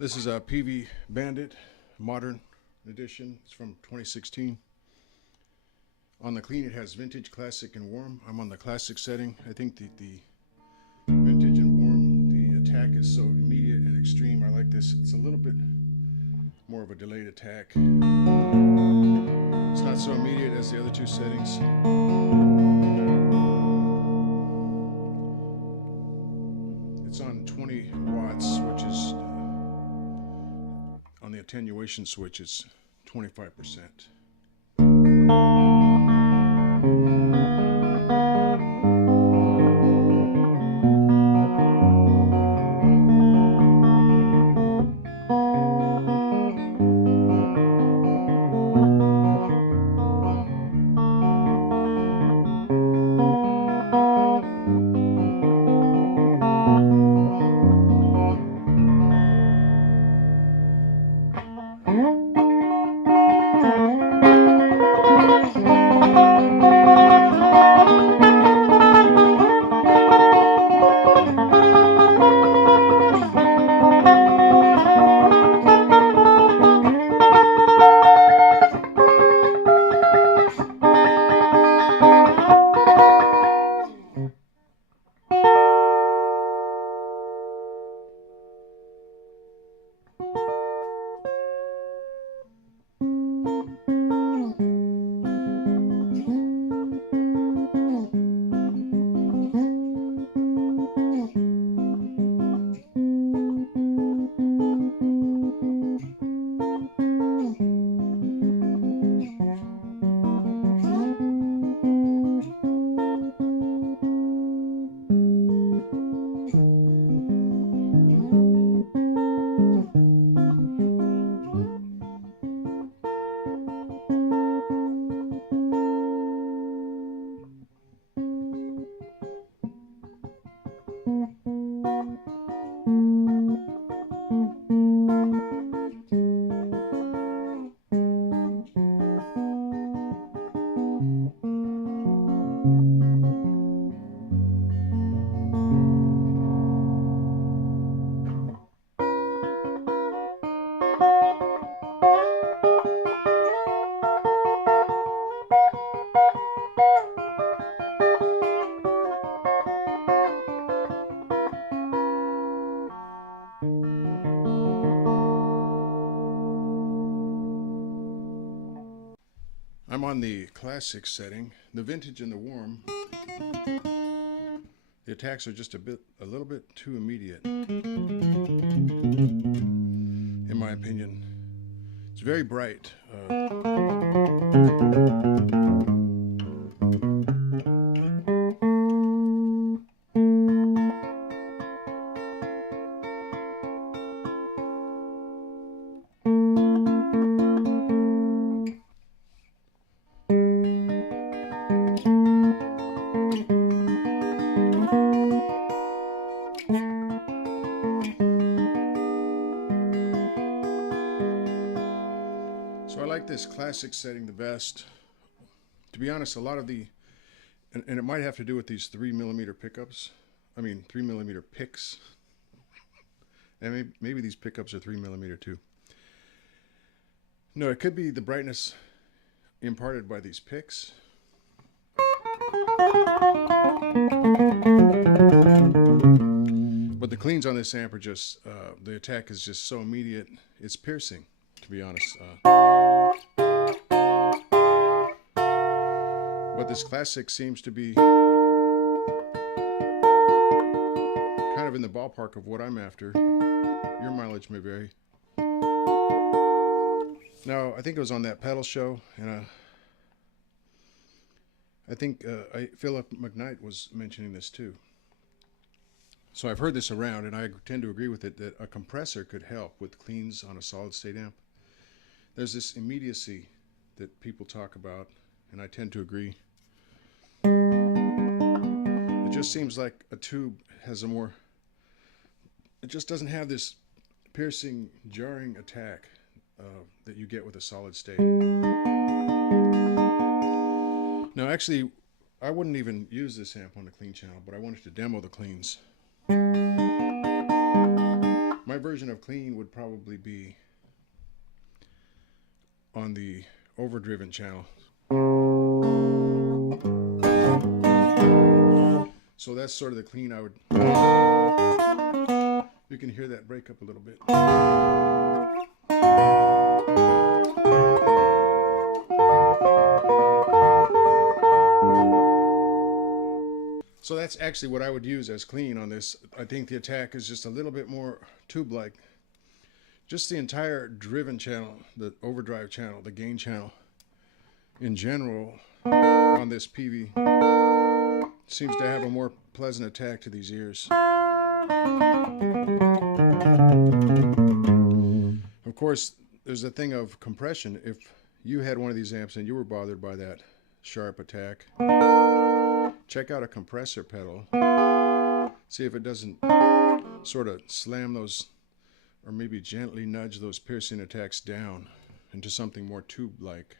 This is a Peavey Bandit Modern Edition. It's from 2016. On the clean, it has vintage, classic, and warm. I'm on the classic setting. I think the vintage and warm, the attack is so immediate and extreme. I like this. It's a little bit more of a delayed attack. It's not so immediate as the other two settings. It's on 20 watts, which is on the attenuation switch, it's 25%. I'm on the classic setting. The vintage and the warm, the attacks are just a little bit too immediate, in my opinion. It's very bright. So I like this classic setting the best. To be honest, a lot of the, and it might have to do with these 3mm pickups. I mean, 3mm picks. And maybe these pickups are 3mm too. No, it could be the brightness imparted by these picks. But the cleans on this amp are just, the attack is just so immediate, it's piercing, to be honest. But this classic seems to be kind of in the ballpark of what I'm after. Your mileage may vary. Now, I think it was on that pedal show, and I think Philip McKnight was mentioning this too. So I've heard this around, and I tend to agree with it, that a compressor could help with cleans on a solid state amp. There's this immediacy that people talk about, and I tend to agree. It just seems like a tube has a more, it just doesn't have this piercing, jarring attack that you get with a solid state. Now actually, I wouldn't even use this amp on the clean channel, but I wanted to demo the cleans. My my version of clean would probably be on the overdriven channel. So that's sort of the clean I would... You can hear that break up a little bit. So that's actually what I would use as clean on this. I think the attack is just a little bit more tube-like. Just the entire driven channel, the overdrive channel, the gain channel in general on this Peavey seems to have a more pleasant attack to these ears. Of course, there's a thing of compression. If you had one of these amps and you were bothered by that sharp attack, check out a compressor pedal. See if it doesn't sort of slam those, or maybe gently nudge those piercing attacks down into something more tube-like.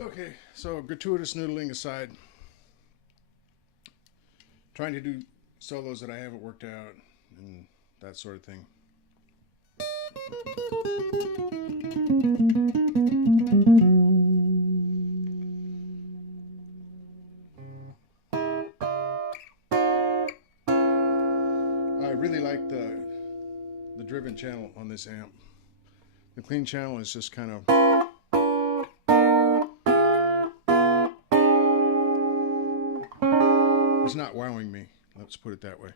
Okay, so gratuitous noodling aside, trying to do solos that I haven't worked out and that sort of thing. I really like the driven channel on this amp. The clean channel is just kind of... It's not wowing me, let's put it that way.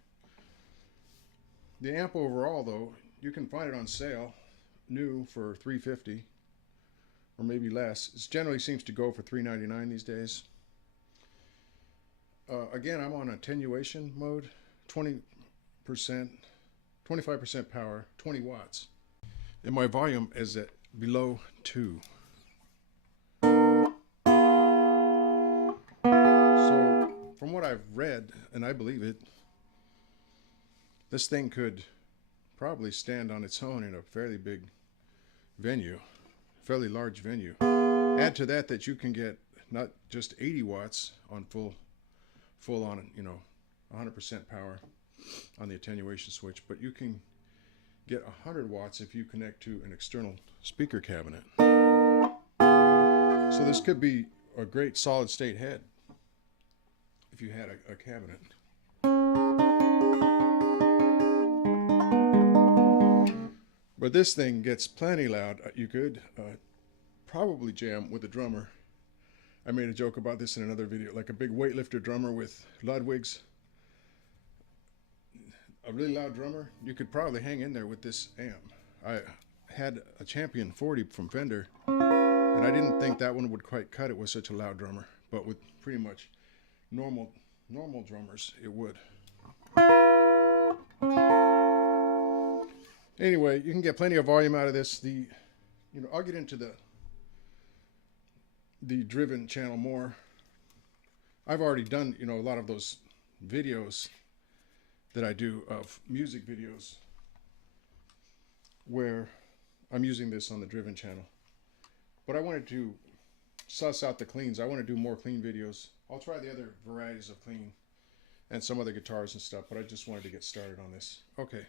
The amp overall, though, you can find it on sale, new for $350 or maybe less. It generally seems to go for $3.99 these days. Again, I'm on attenuation mode, 20%, 25% power, 20 watts. And my volume is at below 2. So from what I've read, and I believe it, this thing could probably stand on its own in a fairly big venue, fairly large venue. Add to that you can get not just 80 watts on full on, you know, 100% power on the attenuation switch, but you can get 100 watts if you connect to an external speaker cabinet. So this could be a great solid state head if you had a cabinet. But this thing gets plenty loud. You could probably jam with a drummer. I made a joke about this in another video, like a big weightlifter drummer with Ludwigs. A really loud drummer, you could probably hang in there with this amp. I had a Champion 40 from Fender, and I didn't think that one would quite cut it with such a loud drummer, but with pretty much normal drummers, it would. Anyway, you can get plenty of volume out of this. I'll get into the driven channel more. I've already done, a lot of those videos that I do of music videos where I'm using this on the driven channel. But I wanted to suss out the cleans. I want to do more clean videos. I'll try the other varieties of clean and some other guitars and stuff, but I just wanted to get started on this. Okay.